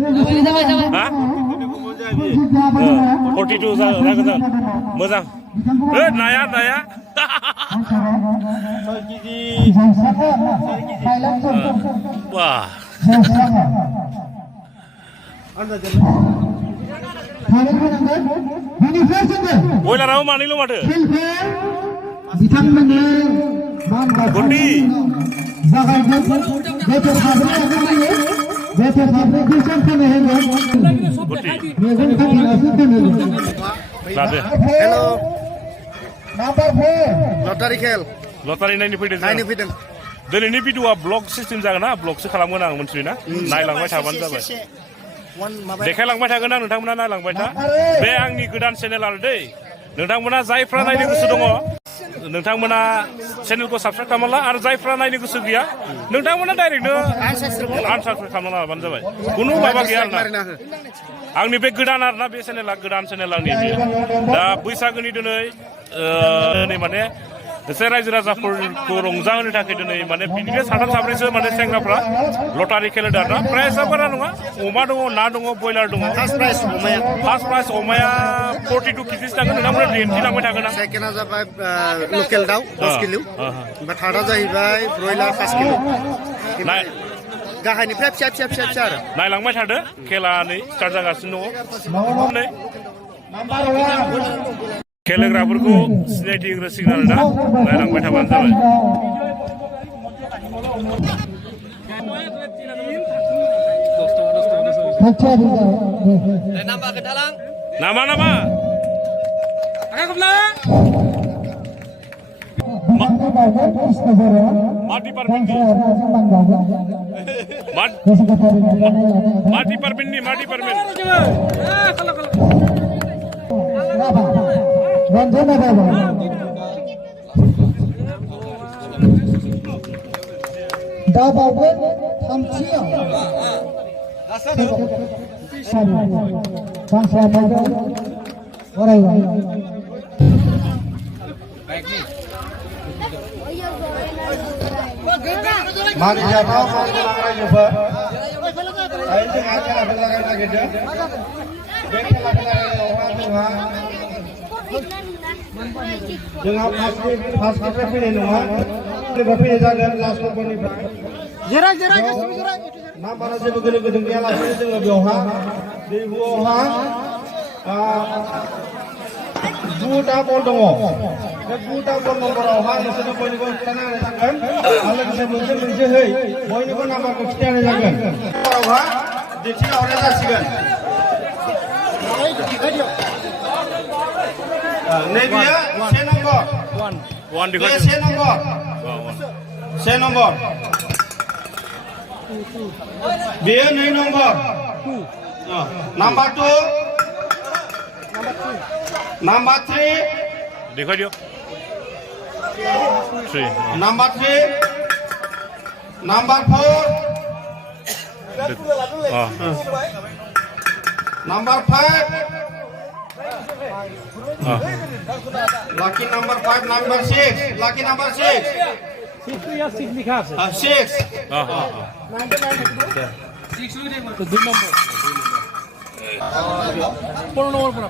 Ha? 42 जागोन मोजां नाया wah bojlaraबो मानैल' माथो गुन्दी Hello. Lotari खेल लटारि नायनो फैदों दिनैनि भिडिअ'आ ब्लग सिस्टेम जागोन ना ब्लगसो खालामगोन आं मोनथिबायना नायलांबाय थाबानो जाबाय देखायलांबाय थागोन आं नोंथांमोना नायलांबाय था बे आंनि गोदान चेनेल आरो दै नोंथांमोना जायफ्रा नायनो गोसो दङ नोंथांमोना चेनेलखौ साबसक्राइब खालामला आरो जायफ्रा नायनो गोसो गैया नोंथांमोना डाइरेक्टनो आनसाबस्क्राइब खालामना लाबानो जाबाय खुनु माबा गैया आरोना आंनि बे गोदान आरोना बे चेनेला गोदान चेनेल आंनि बेयो दा बैसागोनि दिनै माने एसे रायजो राजाफोरखौ रंजाहोनो थाखाय दिनै माने बिदिनो साथाम साब्रैसो माने सेंग्राफ्रा लटारि खेलेदों आरोना प्राइसआ बारा नङा अमा दङ ना दङ ब्रयलार दङ फार्स्ट प्राइस अमाया 42 केजिसो थागोन नोंथांमोना दिन्थिलांबाय थागोन आं सेकेन्डआ जाबाय लकेल दाउ 10 किल' ओमफ्राय थार्डआ जाहैबाय ब्रयलार 5 किल' गाहायनिफ्राय फिसा आरो नायलांबाय थादो खेला नै स्टार्ट जागासिनो दङ खेलेग्राफोरखौ सिनायथि होग्रोसिगोन आरोना नायलांबाय थाबानो जाबाय nama Mati Parmin Mari jatuh, mari langgar juga. Ayo jangan kena gitu. Jangan kena orang dengan pas kita pilih nama, kita pilih jalan last one ini. Jerak. Nama nasi begini dia last itu lebih orang. Di bawah buta pol dongo. Buta pol nomor orang itu boleh kau tanah letakkan. Kalau kita mungkin hei, boleh kau nama kau kita letakkan. Orang di sini orang letakkan. Nebia, C nomor. One C nomor. Dia ni nomor. Number 2. Number 3. देखो दियो 3 Number 3. Number 4. Number 5. Lucky number 5, number 6. Lucky number 6. 6 लिखा है 6. तो 2 number पूर्ण number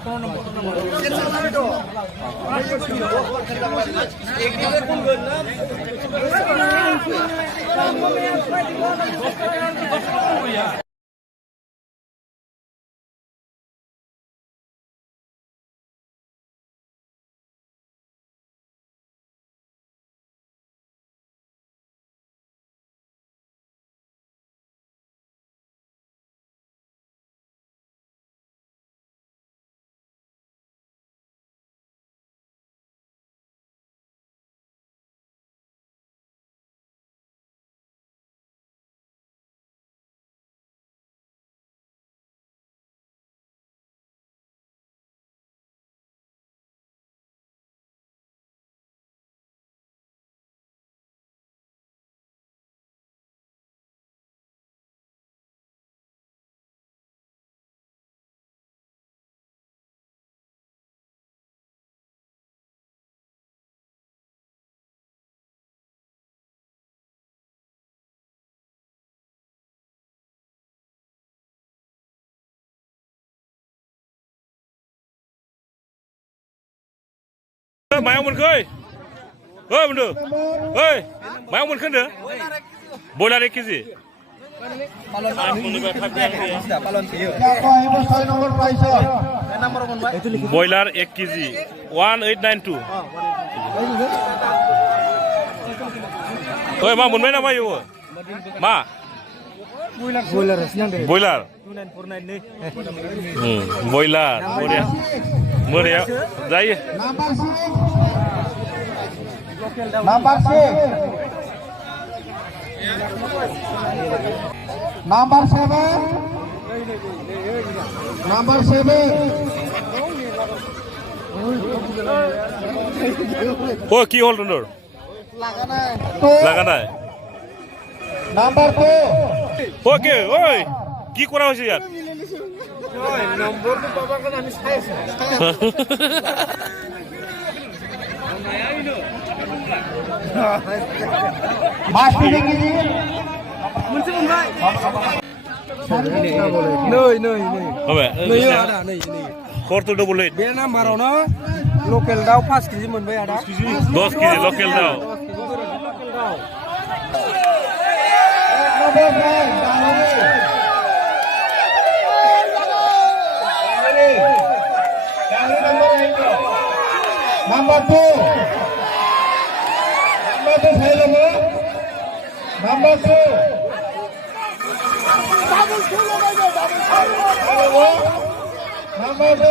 मायाव मोनखो ओइ बुंदो ओइ मायाव मोनखो होनदो बयलार 1 केजि बयलार 1 केजि 1892 ओइ मा मोनबाय नामा इयो मा बयलार बयलार मोरिया जायो Number 6. Number 7. Number 7. ও কি হল তোর লাগা নাই Number 2. ওকে ওই কি করা হয়েছে यार নম্বর তো বাবার কাছে আমি চাইছি মাছ কিনে কিনে মুনসি মুন ভাই নই হবে নই আদা নই কত ডবল এইট बे नाम्बारावनो लकेल दाउ 5 केजि मोनबाय आदा 10 केजि लकेल दाउ Number 2. Number 2. Number 2.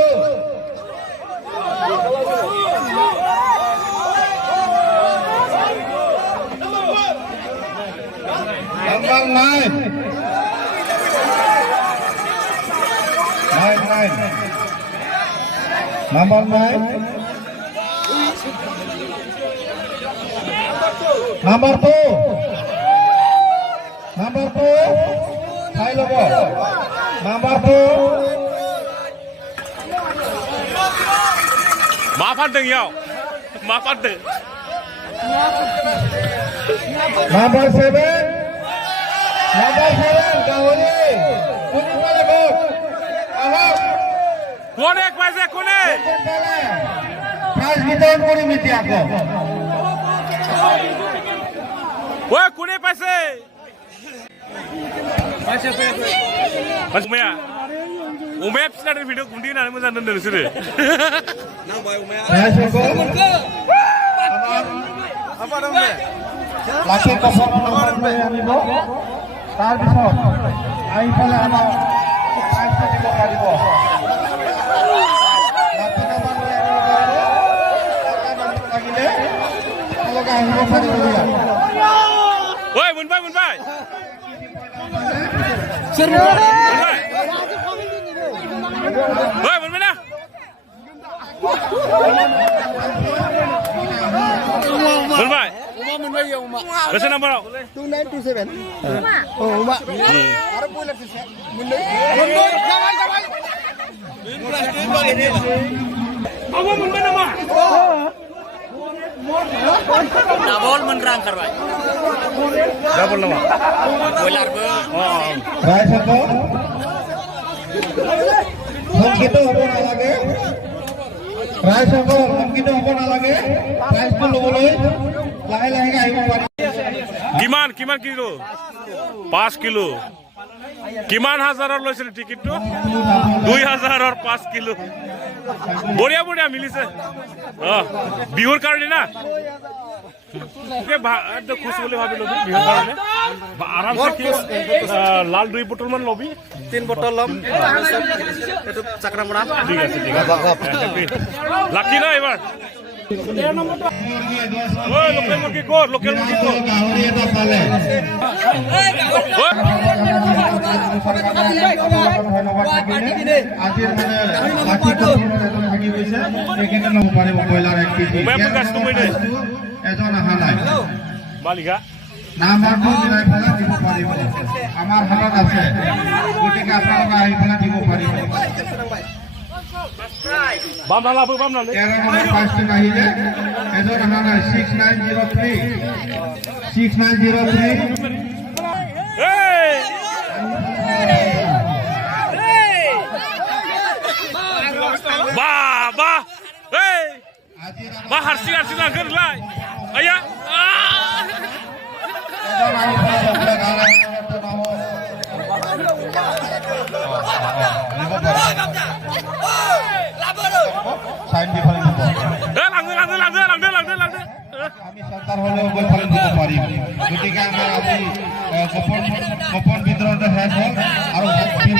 Number 9. 9. Number 9. Number 2. Number 2. Hai logo. Number 2. Ma pandeng yao. Ma pandeng. Number 7. Number 7. Kahuri. Kuni pala bot. Ahok. Konek paise konek. Prize বিতরণ করি মিটি ako. ওই কোনে পাইছে उमाया उमाया फिसिनानै video गुन्दै होनानै मोजां दोनदों नोंसोरो লাখে কসম নম্বর আনিব তাৰপিছত আহি পেলাই আমাৰ প্ৰাইজটো দিব পাৰিব লাগিলে তেওঁলোকে আহিব পাৰিব ওই মোনবাই মোনবাই ওই মোনবাই না মোনবাই বেছে নাম্বারাও 2927 ও উমা আর বলে দিছে মুন্ডে Aku moonbai nama Double menerang karbai. double nama Boiler be. রায় থাকো সংকিত হব নালাগে রায় থাকো সংকিত হব নালাগে প্ৰাইজটো লবলৈ লাহে লাহে আহিব পাৰি কিমান কিমান কিলো 5 কিলো কিমান হাজাৰৰ লৈছিল টিকেটটো 2000 5 কিলো বঢ়িয়া বঢ়িয়া মিলিছে বিহুৰ কাৰণে না খুশ বুলি ভাবিলো বিহুৰ কাৰণে আৰামছে লাল 2 বটল মান লবি 3 বটল লম এটো চাকৰামৰা ঠিক আছে লাকি না এবাৰ ওই লোকেল মুরগি কর লোকেল মুরগি কর গাহৰি এটা পালে আজিৰ মানে বাকি এজন থাকি গৈছে সেইকেইটা ল'ব পাৰিব ব্ৰইলাৰ 1 কেজি এজন অহা নাই মালিকা নাম্বাৰটো মিলাই পেলাই দিব পাৰিব আমাৰ হাতত আছে গতিকে আপোনালোকে আহি পেলাই দিব পাৰিব বাম নালাবো বাম নালে 13 নম্বৰ পাঁচটো আহিলে এজন অহা নাই 6903 এই বাবা এই मा हारसिं हारसिं लांखो नोंलाय आया লাংদো আমি সরকার হলেও গৈ ফালে দিব পাৰিম গতিকে আমাৰ আজি গোপন বিতৰণটো শেষ হ'ল আৰু